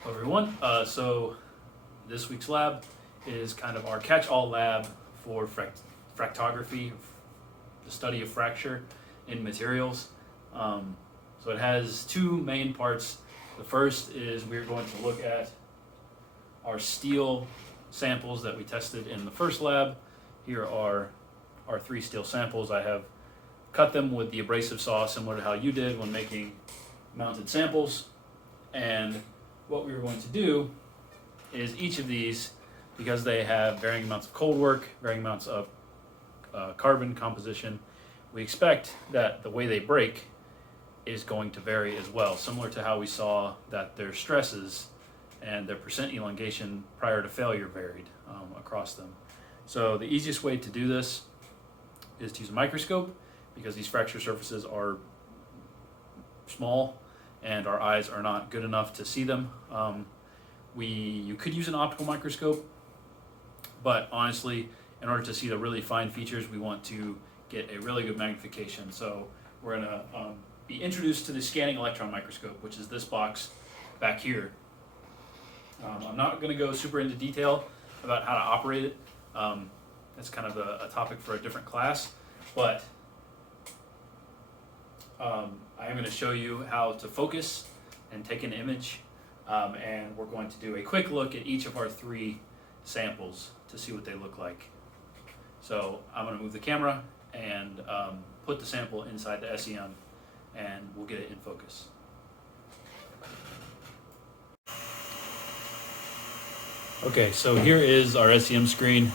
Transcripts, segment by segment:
Hello everyone. So this week's lab is kind of our catch-all lab for fractography, the study of fracture in materials. So it has two main parts. The first is we're going to look at our steel samples that we tested in the first lab. Here are our 3 steel samples. I have cut them with the abrasive saw similar to how you did when making mounted samples. And what we were going to do is each of these, because they have varying amounts of cold work, varying amounts of carbon composition, we expect that the way they break is going to vary as well, similar to how we saw that their stresses and their percent elongation prior to failure varied across them. So the easiest way to do this is to use a microscope, because these fracture surfaces are small and our eyes are not good enough to see them. You could use an optical microscope, but honestly, in order to see the really fine features, we want to get a really good magnification. So we're going to be introduced to the scanning electron microscope, which is this box back here. I'm not going to go super into detail about how to operate it. That's kind of a topic for a different class, but I am going to show you how to focus and take an image, and we're going to do a quick look at each of our 3 samples to see what they look like. So I'm going to move the camera and put the sample inside the SEM, and we'll get it in focus. Okay, so here is our SEM screen.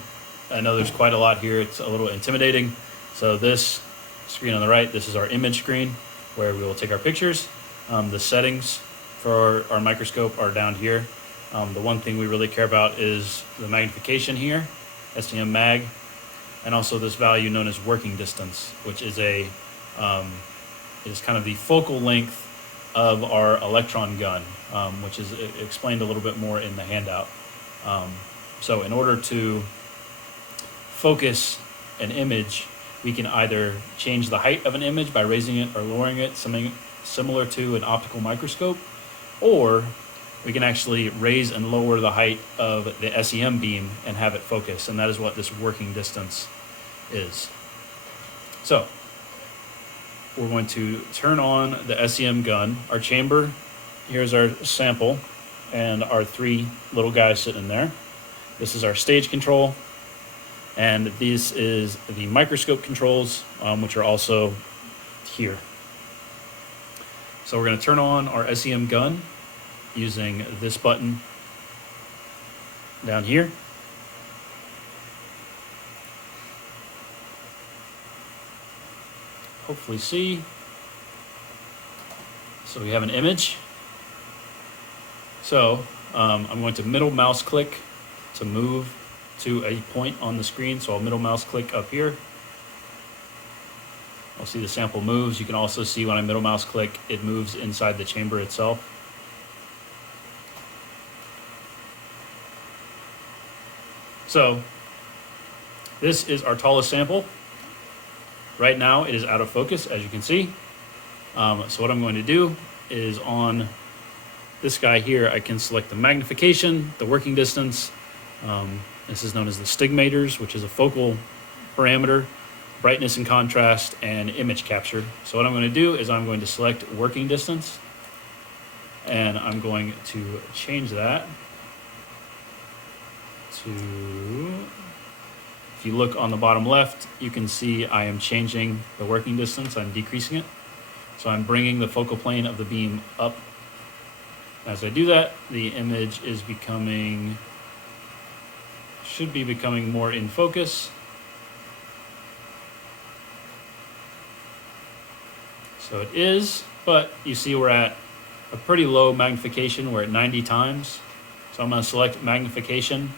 I know there's quite a lot here. It's a little intimidating. So this screen on the right, this is our image screen where we will take our pictures. The settings for our microscope are down here. The one thing we really care about is the magnification here, SEM mag, and also this value known as working distance, which is is kind of the focal length of our electron gun, which is explained a little bit more in the handout. So in order to focus an image, we can either change the height of an image by raising it or lowering it, something similar to an optical microscope, or we can actually raise and lower the height of the SEM beam and have it focus, and that is what this working distance is. So we're going to turn on the SEM gun, our chamber. Here's our sample and our 3 little guys sitting in there. This is our stage control, and this is the microscope controls, which are also here. So we're going to turn on our SEM gun using this button down here. Hopefully see. So we have an image. So I'm going to middle mouse click to move to a point on the screen. So I'll middle mouse click up here. I'll see the sample moves. You can also see when I middle mouse click, it moves inside the chamber itself. So this is our tallest sample. Right now it is out of focus, as you can see. So what I'm going to do is on this guy here, I can select the magnification, the working distance. This is known as the stigmators, which is a focal parameter, brightness and contrast, and image capture. So what I'm going to do is I'm going to select working distance, and I'm going to change that to, if you look on the bottom left, you can see I am changing the working distance. I'm decreasing it. So I'm bringing the focal plane of the beam up. As I do that, the image is should be becoming more in focus. So it is, but you see we're at a pretty low magnification. We're at 90 times. So I'm going to select magnification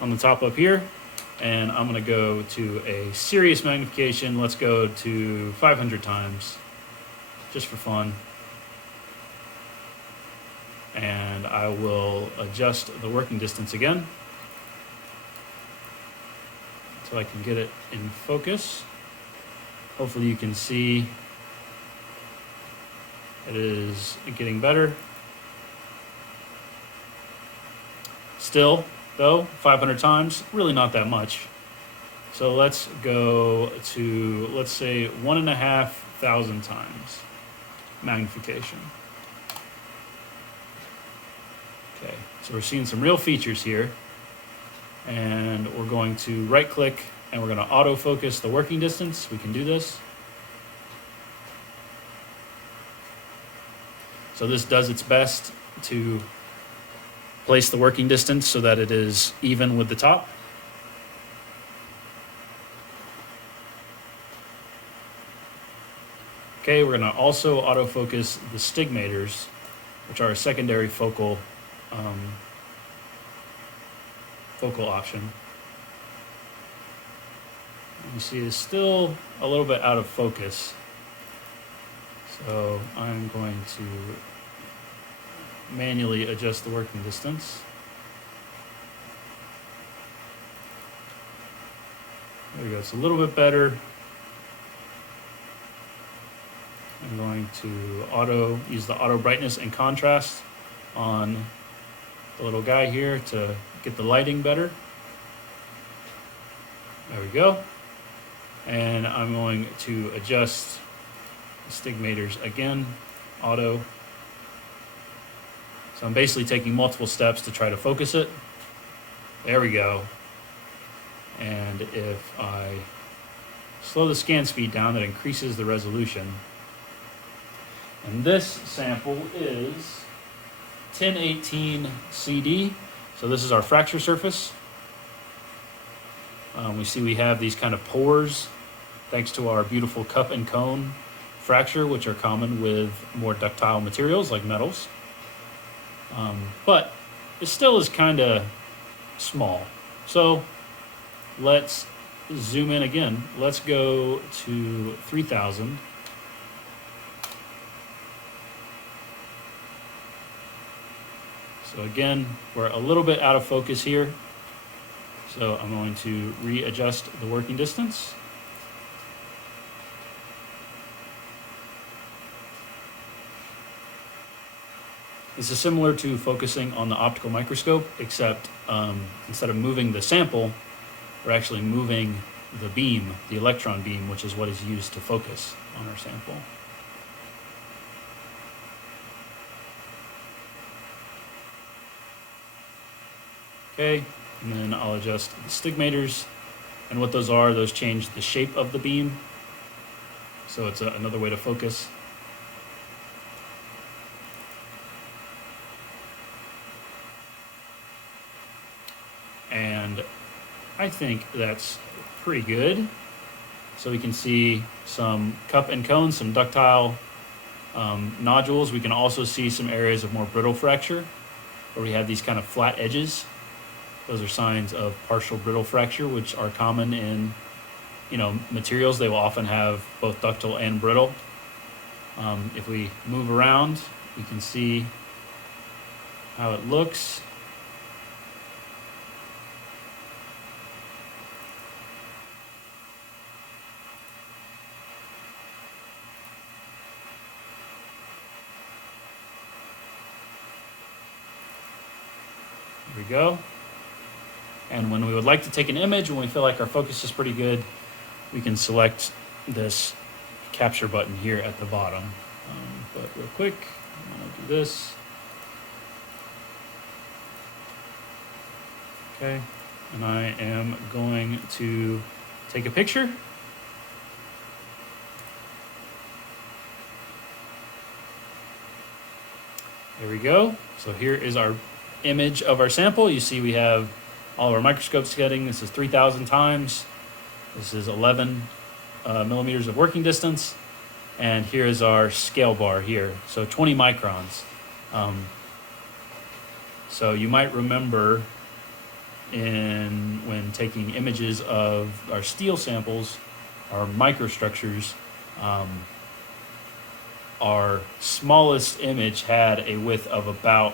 on the top up here, and I'm going to go to a serious magnification. Let's go to 500 times, just for fun. And I will adjust the working distance again until I can get it in focus. Hopefully you can see it is getting better. Still, though, 500 times, really not that much. So let's go to, let's say, 1,500 times magnification. Okay, so we're seeing some real features here. And we're going to right click and we're going to autofocus the working distance. We can do this. So this does its best to place the working distance so that it is even with the top. Okay, we're going to also autofocus the stigmators, which are a secondary focal option. You see it's still a little bit out of focus. So I'm going to manually adjust the working distance. There we go, it's a little bit better. I'm going to use the auto brightness and contrast on the little guy here to get the lighting better. There we go. And I'm going to adjust the stigmators again, auto. So I'm basically taking multiple steps to try to focus it. There we go. And if I slow the scan speed down, that increases the resolution. And this sample is 1018 CD. So this is our fracture surface. We see we have these kind of pores thanks to our beautiful cup and cone fracture, which are common with more ductile materials like metals. But it still is kind of small. So let's zoom in again. Let's go to 3000. So again, we're a little bit out of focus here. So I'm going to readjust the working distance. This is similar to focusing on the optical microscope, except instead of moving the sample, we're actually moving the beam, the electron beam, which is what is used to focus on our sample. Okay, and then I'll adjust the stigmators, and what those are, those change the shape of the beam. So it's another way to focus. And I think that's pretty good. So we can see some cup and cone, some ductile nodules. We can also see some areas of more brittle fracture where we have these kind of flat edges. Those are signs of partial brittle fracture, which are common in, materials. They will often have both ductile and brittle. If we move around, we can see how it looks. There we go. And when we would like to take an image, when we feel like our focus is pretty good, we can select this capture button here at the bottom. But real quick, I'm going to do this. Okay, and I am going to take a picture. There we go. So here is our image of our sample. You see we have all of our microscope setting. This is 3000 times. This is 11 millimeters of working distance. And here is our scale bar here. So 20 microns. So you might remember when taking images of our steel samples, our microstructures, our smallest image had a width of about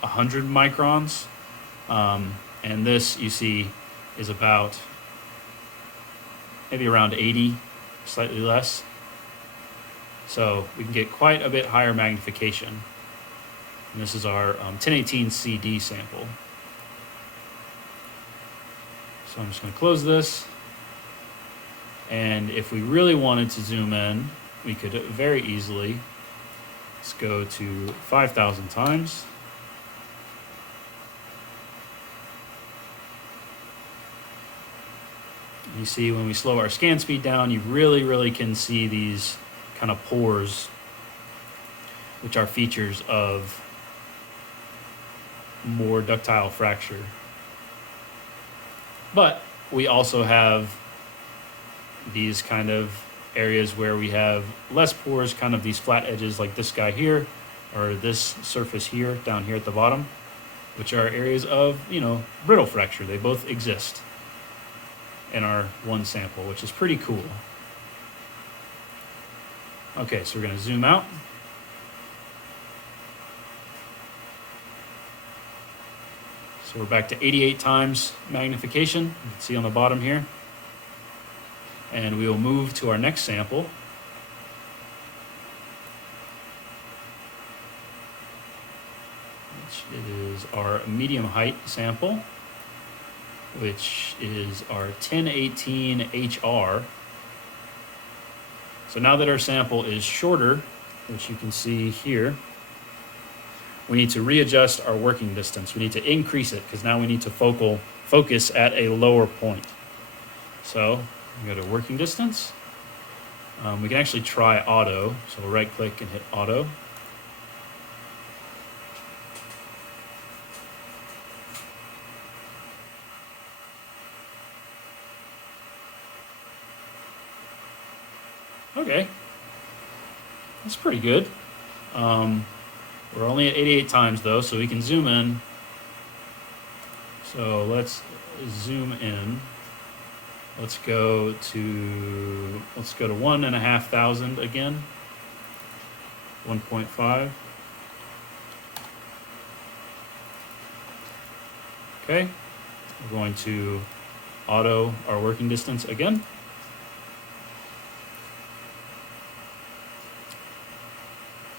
100 microns. And this, you see, is about maybe around 80, slightly less. So we can get quite a bit higher magnification. And this is our 1018 CD sample. So I'm just going to close this. And if we really wanted to zoom in, we could very easily, let's go to 5,000 times. You see when we slow our scan speed down, you really can see these kind of pores, which are features of more ductile fracture. But we also have these kind of areas where we have less pores, kind of these flat edges like this guy here, or this surface here, down here at the bottom, which are areas of, brittle fracture. They both exist in our one sample, which is pretty cool. Okay, so we're going to zoom out. So we're back to 88 times magnification. You can see on the bottom here. And we will move to our next sample. Which is our medium height sample, which is our 1018 HR. So now that our sample is shorter, which you can see here, we need to readjust our working distance. We need to increase it because now we need to focus at a lower point. So we go to working distance. We can actually try auto. So we'll right click and hit auto. Okay, that's pretty good. We're only at 88 times though, so we can zoom in. So let's zoom in. Let's go to 1,500 again. 1.5. Okay, we're going to auto our working distance again.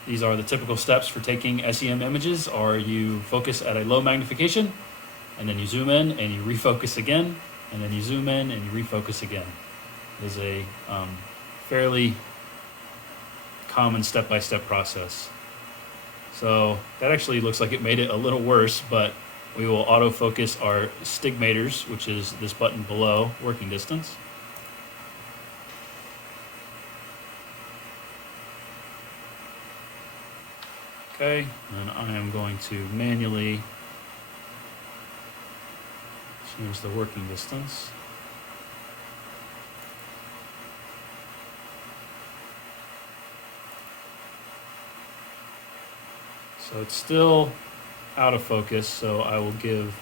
These are the typical steps for taking SEM images, are you focus at a low magnification, and then you zoom in and you refocus again, and then you zoom in and you refocus again. It is a fairly common step-by-step process. So that actually looks like it made it a little worse, but we will autofocus our stigmators, which is this button below working distance. Okay, and I am going to manually change the working distance. So it's still out of focus, so I will give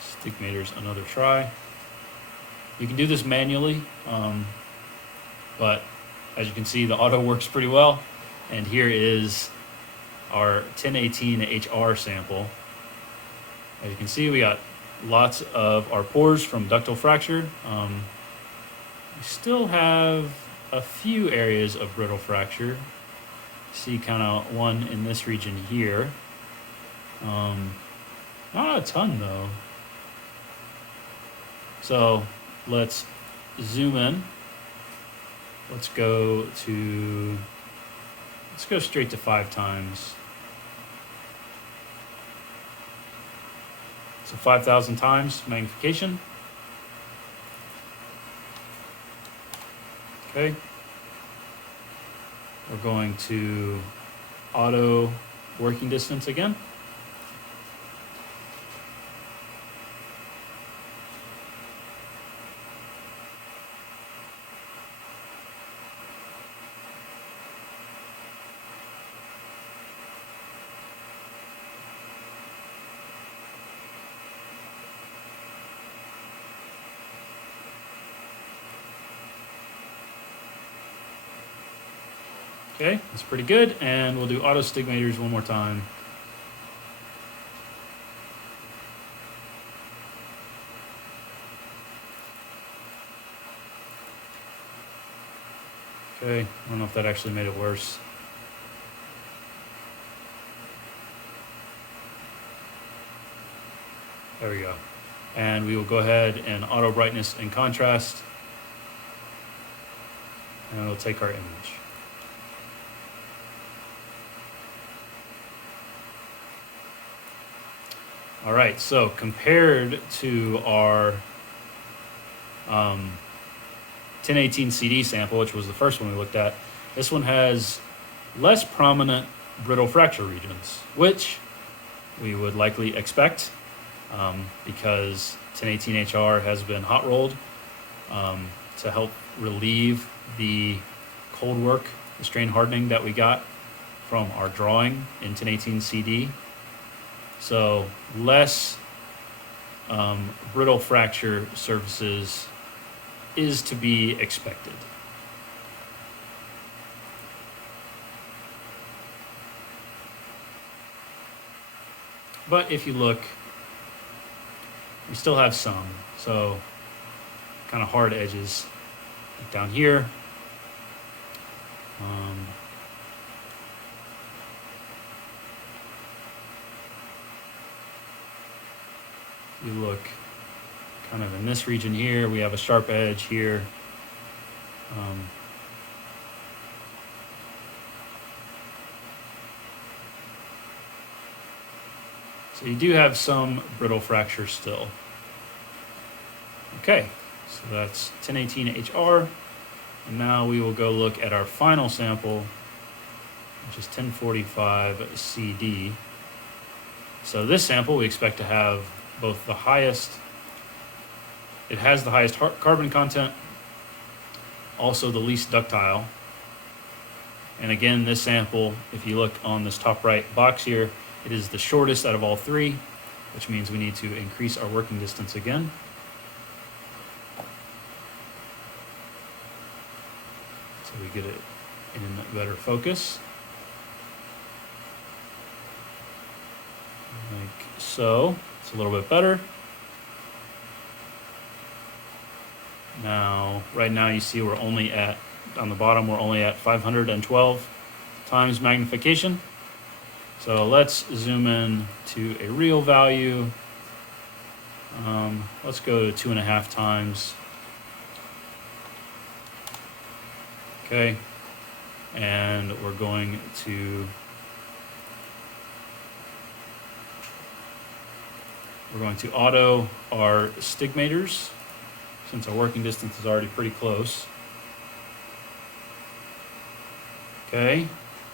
stigmators another try. You can do this manually, but as you can see, the auto works pretty well. And here is our 1018 HR sample. As you can see, we got lots of our pores from ductile fracture. We still have a few areas of brittle fracture. See kind of one in this region here. Not a ton though. So let's zoom in. Let's go straight to 5 times. So 5,000 times magnification. Okay. We're going to auto working distance again. Okay, that's pretty good, and we'll do auto stigmators one more time. Okay, I don't know if that actually made it worse. There we go. And we will go ahead and auto brightness and contrast. And we'll take our image. All right, so compared to our 1018 CD sample, which was the first one we looked at, this one has less prominent brittle fracture regions, which we would likely expect because 1018HR has been hot rolled to help relieve the cold work, the strain hardening that we got from our drawing in 1018 CD. So less brittle fracture surfaces is to be expected. But if you look, we still have some. So kind of hard edges like down here. You look kind of in this region here, we have a sharp edge here. So you do have some brittle fracture still. Okay, so that's 1018HR. And now we will go look at our final sample, which is 1045 CD. So this sample we expect to have both the highest, it has the highest carbon content, also the least ductile. And again, this sample, if you look on this top right box here, it is the shortest out of all three, which means we need to increase our working distance again. So we get it in better focus. Like so. It's a little bit better. Now, right now you see we're only at, on the bottom, we're only at 512 times magnification. So let's zoom in to a real value. Let's go to 2.5 times. Okay, and we're going to auto our stigmators since our working distance is already pretty close. Okay,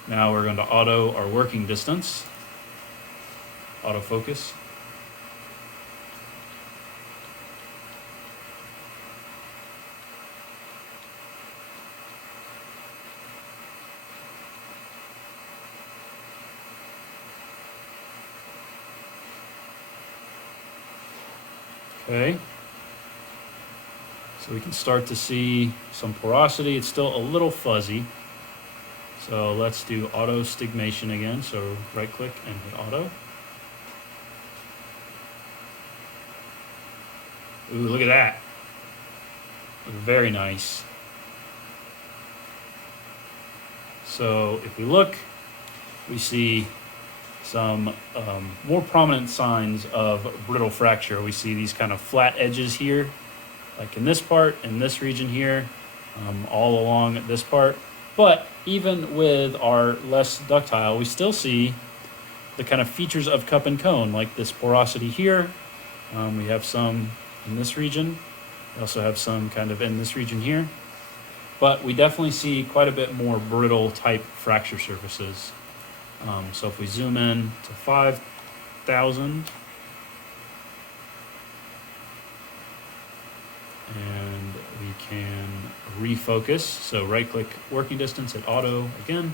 now we're going to auto our working distance, autofocus. Okay, so we can start to see some porosity. It's still a little fuzzy. So let's do auto stigmation again. So right click and hit auto. Ooh, look at that. Very nice. So if we look, we see some more prominent signs of brittle fracture. We see these kind of flat edges here, like in this part, in this region here, all along this part. But even with our less ductile, we still see the kind of features of cup and cone, like this porosity here. We have some in this region. We also have some kind of in this region here. But we definitely see quite a bit more brittle type fracture surfaces. So if we zoom in to 5,000, and we can refocus. So right click working distance, hit auto again.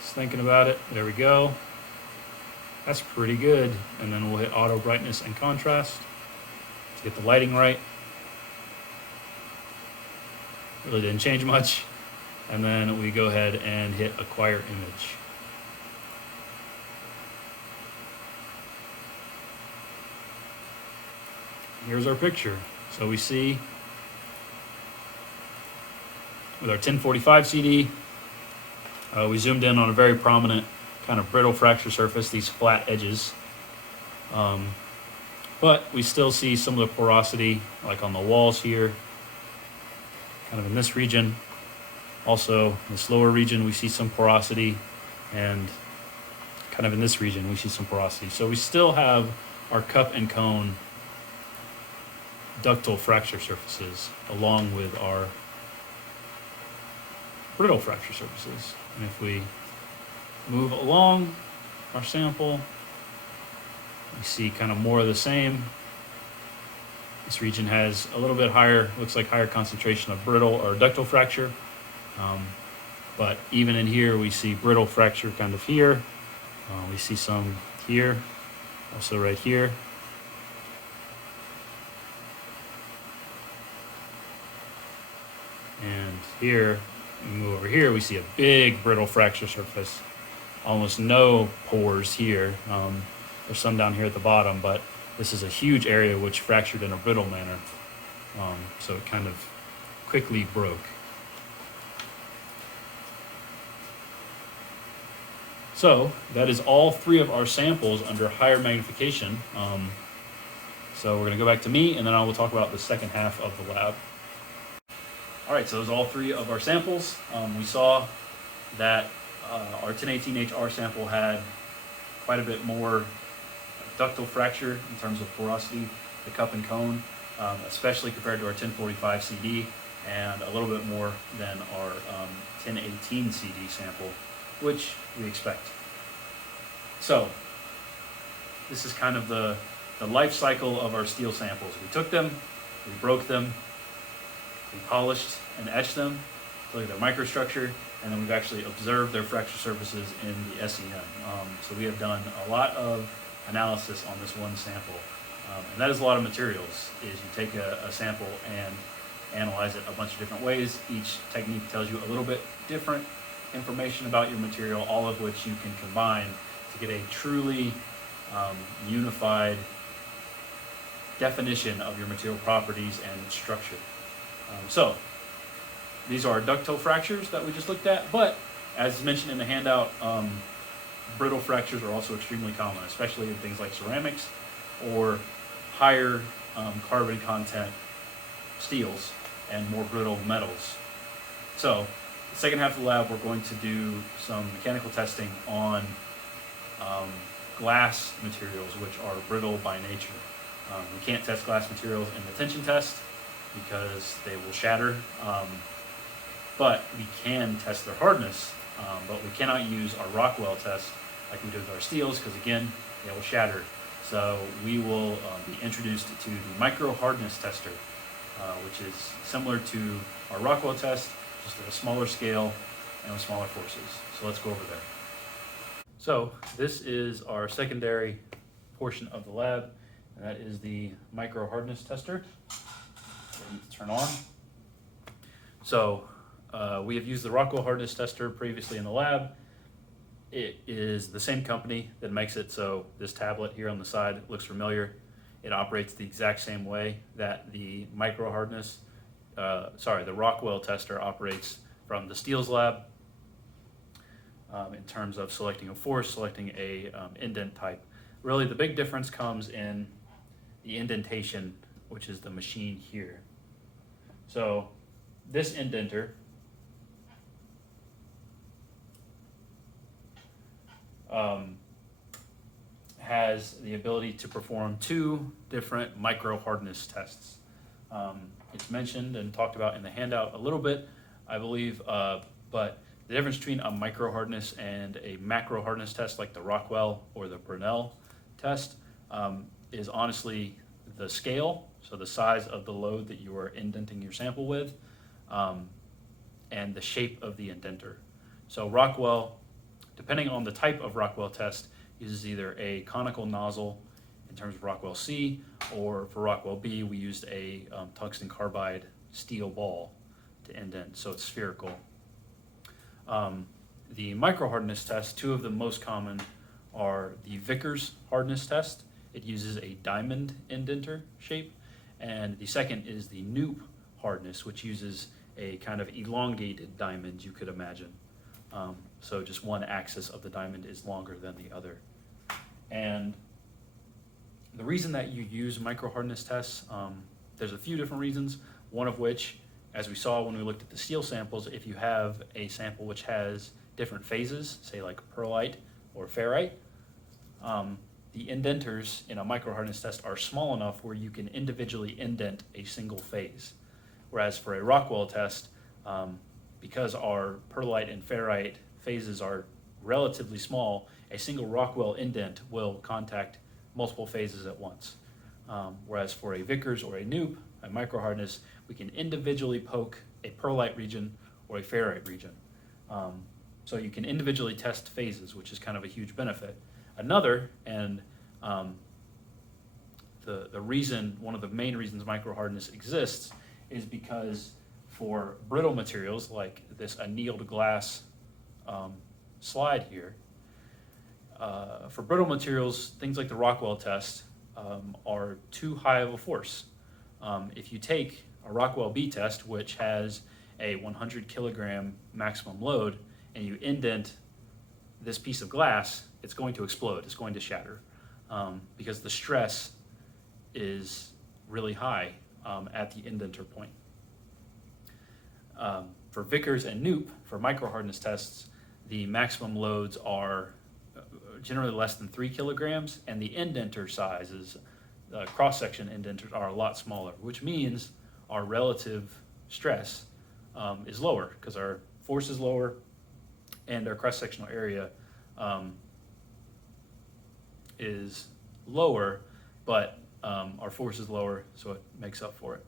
Thinking about it, there we go. That's pretty good. And then we'll hit auto brightness and contrast to get the lighting right. Really didn't change much. and then we go ahead and hit acquire image. Here's our picture. So we see with our 1045 CD, we zoomed in on a very prominent kind of brittle fracture surface, these flat edges. But we still see some of the porosity, like on the walls here, kind of in this region. Also, in this lower region, we see some porosity, and kind of in this region, we see some porosity. So we still have our cup and cone ductile fracture surfaces along with our brittle fracture surfaces. And if we move along our sample, we see kind of more of the same. This region has a little bit higher, looks like higher concentration of brittle or ductile fracture. But even in here, we see brittle fracture kind of here. We see some here, also right here. And here, we move over here, we see a big brittle fracture surface. Almost no pores here. There's some down here at the bottom, but this is a huge area which fractured in a brittle manner. So it kind of quickly broke. So that is all three of our samples under higher magnification. So we're going to go back to me, and then I will talk about the second half of the lab. All right, so those are all three of our samples. We saw that our 1018HR sample had quite a bit more ductile fracture in terms of porosity, the cup and cone, especially compared to our 1045 CD, and a little bit more than our 1018 CD sample, which we expect. So this is kind of the life cycle of our steel samples. We took them, we broke them, we polished and etched them to look at their microstructure, and then we've actually observed their fracture surfaces in the SEM. So we have done a lot of analysis on this one sample, and that is a lot of materials. Is you take a sample and analyze it a bunch of different ways. Each technique tells you a little bit different information about your material, all of which you can combine to get a truly unified definition of your material properties and structure. So these are ductile fractures that we just looked at, but as mentioned in the handout, brittle fractures are also extremely common, especially in things like ceramics or higher carbon content steels and more brittle metals. So the second half of the lab, we're going to do some mechanical testing on glass materials, which are brittle by nature. We can't test glass materials in the tension test because they will shatter, but we can test their hardness, but we cannot use our Rockwell test like we do with our steels because, again, they will shatter. So we will be introduced to the Microhardness tester, which is similar to our Rockwell test, just at a smaller scale and with smaller forces. So let's go over there. So this is our secondary portion of the lab, and that is the Microhardness tester. Ready to turn on. So we have used the Rockwell hardness tester previously in the lab. It is the same company that makes it, so this tablet here on the side looks familiar. It operates the exact same way that the the Rockwell tester operates from the Steels lab in terms of selecting a force, selecting a indent type. Really, the big difference comes in the indentation, which is the machine here. So this indenter has the ability to perform two different micro hardness tests. It's mentioned and talked about in the handout a little bit, I believe, but the difference between a micro hardness and a macro hardness test like the Rockwell or the Brunel test is honestly the scale, so the size of the load that you are indenting your sample with, and the shape of the indenter. So Rockwell, depending on the type of Rockwell test, uses either a conical nozzle in terms of Rockwell C, or for Rockwell B, we used a tungsten carbide steel ball to indent, so it's spherical. The microhardness test, two of the most common are the Vickers hardness test. It uses a diamond indenter shape. And the second is the Knoop hardness, which uses a kind of elongated diamond, you could imagine. So just one axis of the diamond is longer than the other. And the reason that you use microhardness tests, there's a few different reasons, one of which, as we saw when we looked at the steel samples, if you have a sample which has different phases, say like pearlite or ferrite, the indenters in a microhardness test are small enough where you can individually indent a single phase. Whereas for a Rockwell test, because our perlite and ferrite phases are relatively small, a single Rockwell indent will contact multiple phases at once. Whereas for a Vickers or a Knoop, a microhardness, we can individually poke a perlite region or a ferrite region. So you can individually test phases, which is kind of a huge benefit. Another, and the reason, one of the main reasons microhardness exists is because for brittle materials like this annealed glass slide here, for brittle materials, things like the Rockwell test are too high of a force. If you take a Rockwell B test, which has a 100 kilogram maximum load, and you indent this piece of glass, it's going to explode, it's going to shatter, because the stress is really high at the indenter point. For Vickers and Knoop, for microhardness tests, the maximum loads are generally less than 3 kilograms, and the indenter sizes, cross-section indenters, are a lot smaller, which means our relative stress is lower because our force is lower and our cross-sectional area is lower, but our force is lower, so it makes up for it.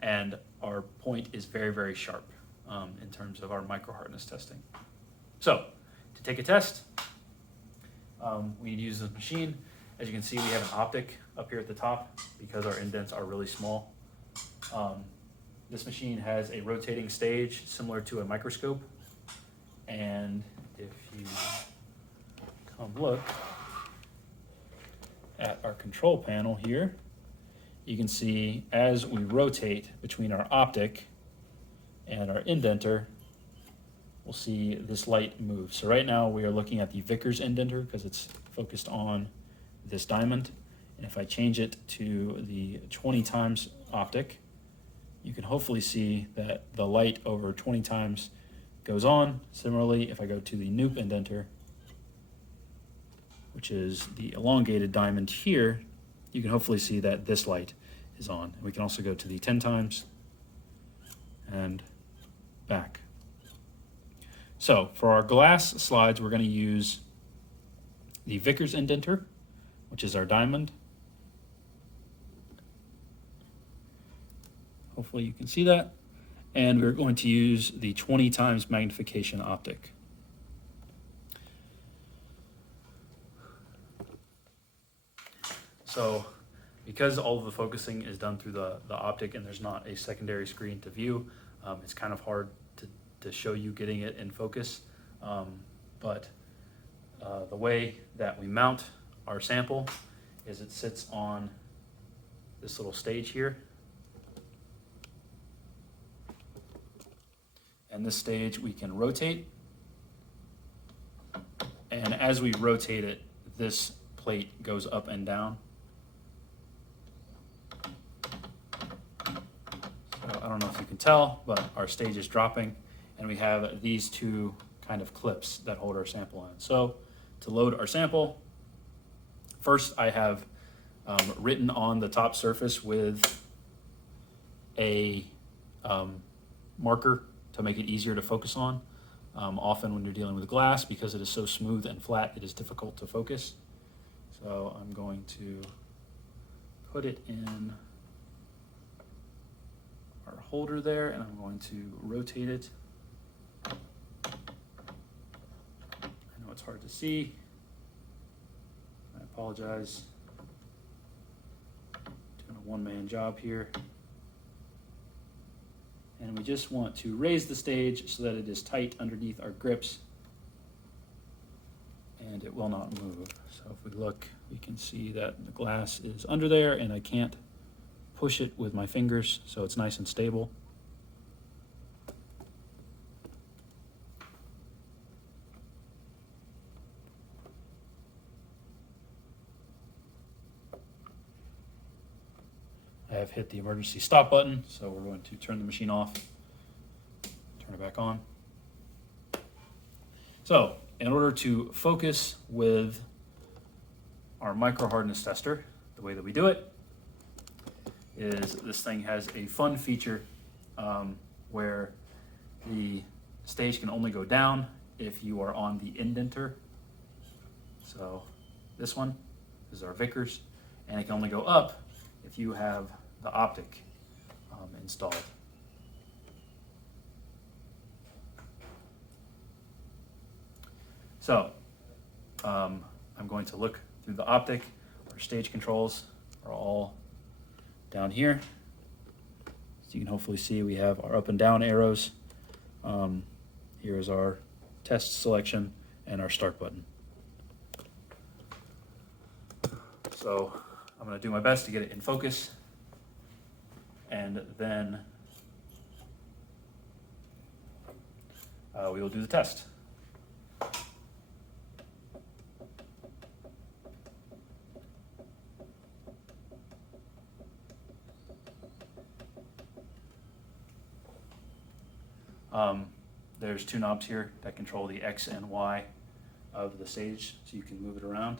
And our point is very, very sharp in terms of our microhardness testing. So, to take a test, we need to use this machine. As you can see, we have an optic up here at the top because our indents are really small. This machine has a rotating stage similar to a microscope. And if you come look at our control panel here, you can see as we rotate between our optic and our indenter, we'll see this light move. So right now we are looking at the Vickers indenter because it's focused on this diamond. And if I change it to the 20 times optic, you can hopefully see that the light over 20 times goes on. Similarly, if I go to the Knoop indenter, which is the elongated diamond here, you can hopefully see that this light is on. We can also go to the 10 times and back. So for our glass slides, we're going to use the Vickers indenter, which is our diamond. Hopefully you can see that. And we're going to use the 20 times magnification optic. So because all of the focusing is done through the optic and there's not a secondary screen to view, it's kind of hard to show you getting it in focus. But the way that we mount our sample is it sits on this little stage here. And this stage we can rotate. And as we rotate it, this plate goes up and down. So I don't know if you can tell, but our stage is dropping, and we have these two kind of clips that hold our sample in. So to load our sample, first I have written on the top surface with a marker to make it easier to focus on. Often when you're dealing with glass, because it is so smooth and flat, it is difficult to focus. So I'm going to put it in our holder there, and I'm going to rotate it. I know it's hard to see. I apologize. Doing a one-man job here. And we just want to raise the stage so that it is tight underneath our grips and it will not move. So if we look, we can see that the glass is under there and I can't push it with my fingers, so it's nice and stable. I have hit the emergency stop button, so we're going to turn the machine off, turn it back on. So, in order to focus with our micro hardness tester, the way that we do it is this thing has a fun feature where the stage can only go down if you are on the indenter. So this one is our Vickers, and it can only go up if you have the optic installed. So I'm going to look through the optic. Our stage controls are all down here. So you can hopefully see we have our up and down arrows. Here is our test selection and our start button. So I'm going to do my best to get it in focus, and then we will do the test. There's two knobs here that control the X and Y of the stage, so you can move it around.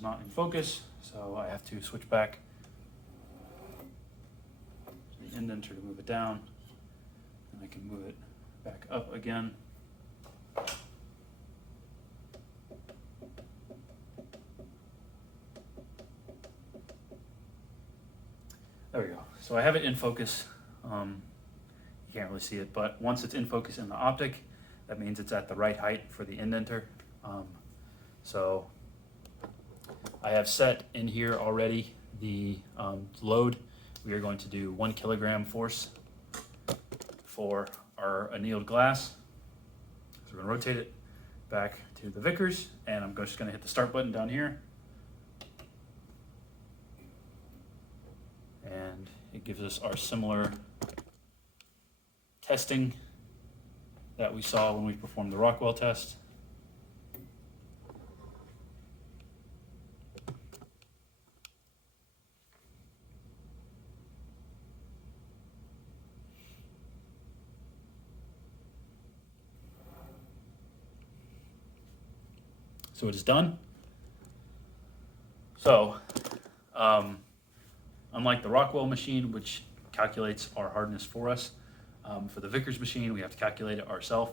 Not in focus, so I have to switch back to the indenter to move it down, and I can move it back up again. There we go. So I have it in focus. You can't really see it, but once it's in focus in the optic, that means it's at the right height for the indenter. So I have set in here already the load. We are going to do 1 kilogram force for our annealed glass. So we're going to rotate it back to the Vickers, and I'm just going to hit the start button down here. And it gives us our similar testing that we saw when we performed the Rockwell test. So it is done. So, unlike the Rockwell machine, which calculates our hardness for us, for the Vickers machine, we have to calculate it ourselves.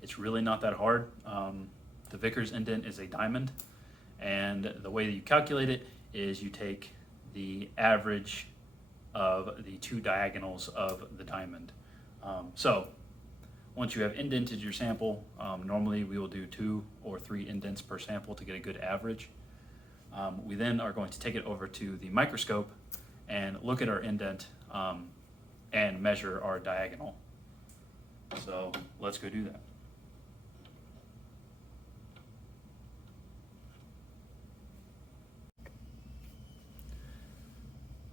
It's really not that hard. The Vickers indent is a diamond, and the way that you calculate it is you take the average of the two diagonals of the diamond. So once you have indented your sample, normally we will do 2 or 3 indents per sample to get a good average. We then are going to take it over to the microscope and look at our indent and measure our diagonal. So let's go do that.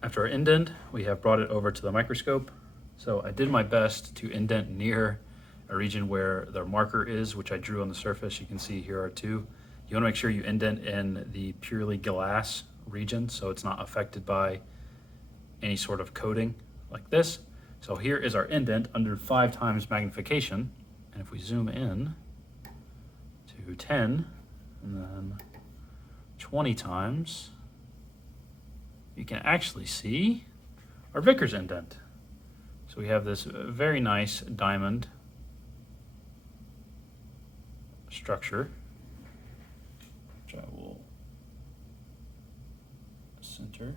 After our indent, we have brought it over to the microscope. So I did my best to indent near a region where the marker is, which I drew on the surface. You can see here are 2. You want to make sure you indent in the purely glass region so it's not affected by any sort of coating like this. So here is our indent under 5 times magnification. And if we zoom in to 10 and then 20 times, you can actually see our Vickers indent. So we have this very nice diamond structure, which I will center.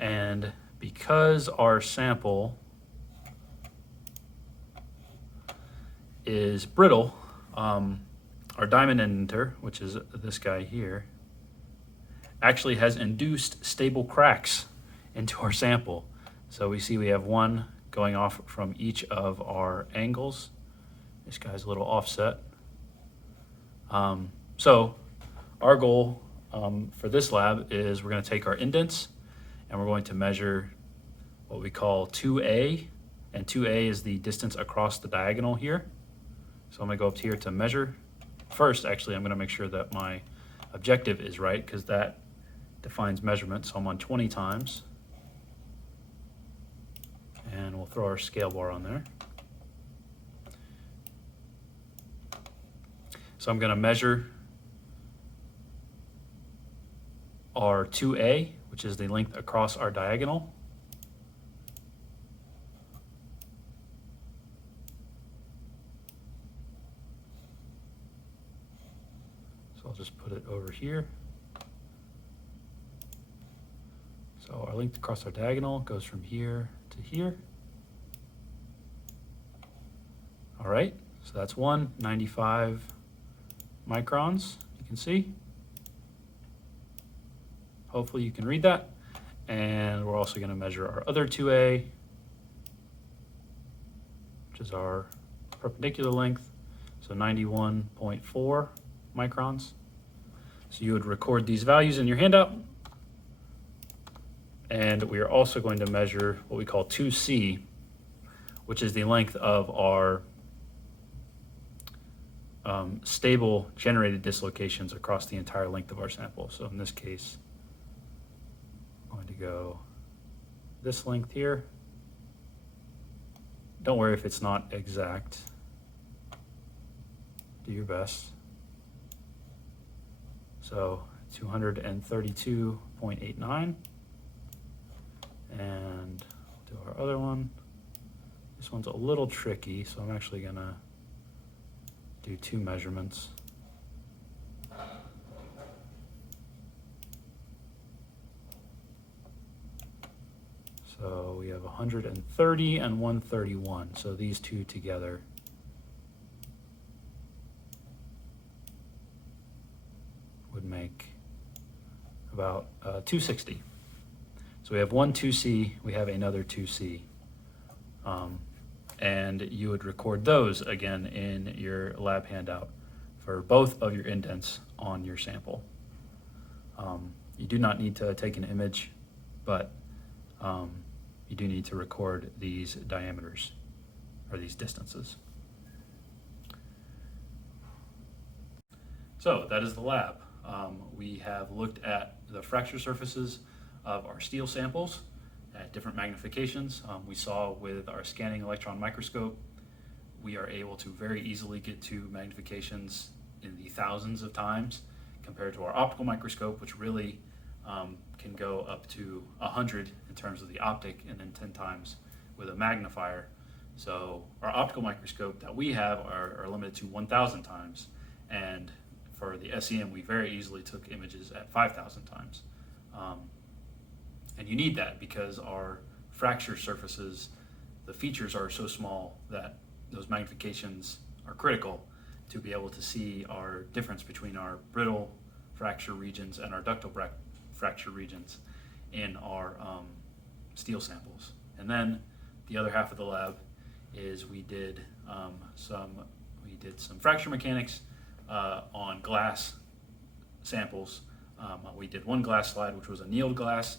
And because our sample is brittle, our diamond indenter, which is this guy here, actually has induced stable cracks into our sample. So we see we have one going off from each of our angles. This guy's a little offset. So our goal for this lab is we're going to take our indents and we're going to measure what we call 2A, and 2A is the distance across the diagonal here. So I'm going to go up here to measure. First, actually, I'm going to make sure that my objective is right, because that defines measurement. So I'm on 20 times. And we'll throw our scale bar on there. So I'm going to measure our 2A, which is the length across our diagonal. So I'll just put it over here. So our length across our diagonal goes from here to here. All right, so that's 195 microns, you can see. Hopefully you can read that. And we're also going to measure our other 2A, which is our perpendicular length, so 91.4 microns. So you would record these values in your handout. And we are also going to measure what we call 2C, which is the length of our stable generated dislocations across the entire length of our sample. So in this case, I'm going to go this length here. Don't worry if it's not exact. Do your best. So 232.89. And do our other one. This one's a little tricky, so I'm actually gonna do two measurements. So we have 130 and 131. So these two together would make about 260. So we have one 2C, we have another 2C. And you would record those again in your lab handout for both of your indents on your sample. You do not need to take an image, but you do need to record these diameters or these distances. So that is the lab. We have looked at the fracture surfaces of our steel samples at different magnifications. We saw with our scanning electron microscope, we are able to very easily get to magnifications in the thousands of times compared to our optical microscope, which really can go up to 100 in terms of the optic, and then 10 times with a magnifier. So our optical microscope that we have are limited to 1,000 times. And for the SEM, we very easily took images at 5,000 times. And you need that because our fracture surfaces, the features are so small that those magnifications are critical to be able to see our difference between our brittle fracture regions and our ductile fracture regions in our steel samples. And then the other half of the lab is we did some fracture mechanics on glass samples. We did one glass slide, which was annealed glass.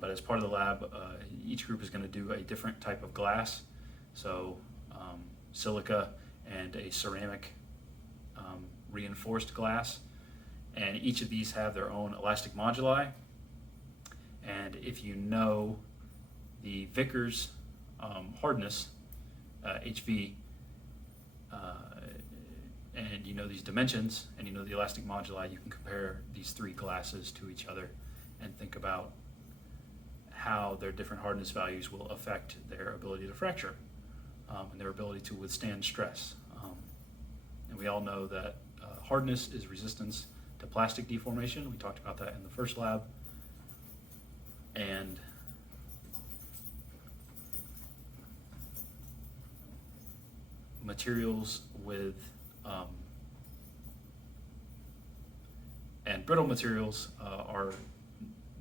But as part of the lab, each group is going to do a different type of glass. So silica and a ceramic reinforced glass. And each of these have their own elastic moduli. And if you know the Vickers hardness, HV, and you know these dimensions, and you know the elastic moduli, you can compare these three glasses to each other and think about how how their different hardness values will affect their ability to fracture and their ability to withstand stress. And we all know that hardness is resistance to plastic deformation. We talked about that in the first lab. And materials with and brittle materials are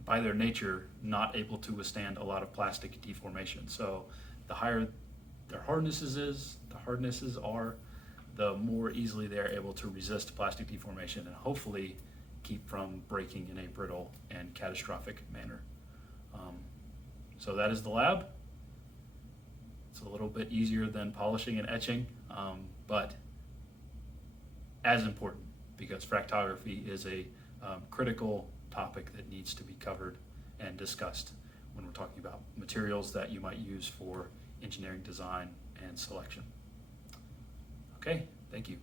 by their nature not able to withstand a lot of plastic deformation. So the higher their hardnesses are, the more easily they're able to resist plastic deformation and hopefully keep from breaking in a brittle and catastrophic manner. So that is the lab. It's a little bit easier than polishing and etching, but as important, because fractography is a critical topic that needs to be covered and discussed when we're talking about materials that you might use for engineering design and selection. Okay, thank you.